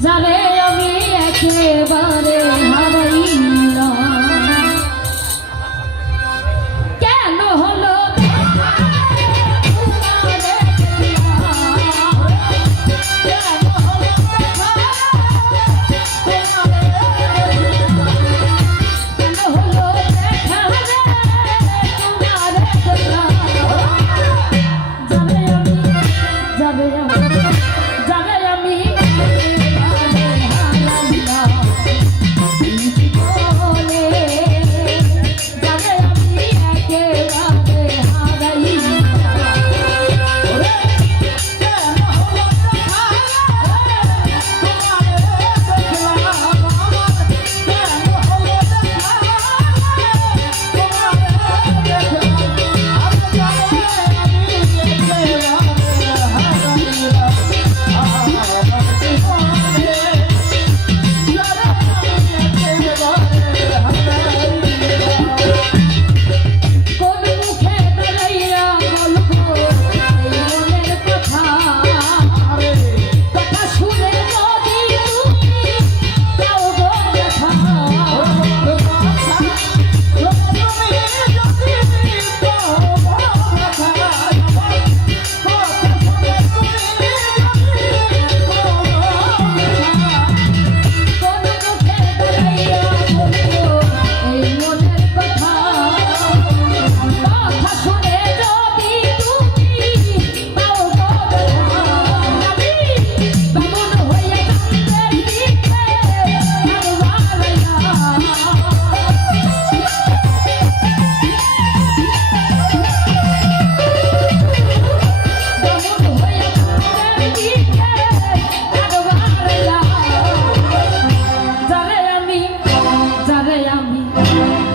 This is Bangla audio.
জানে আমি একেবারে Thank you.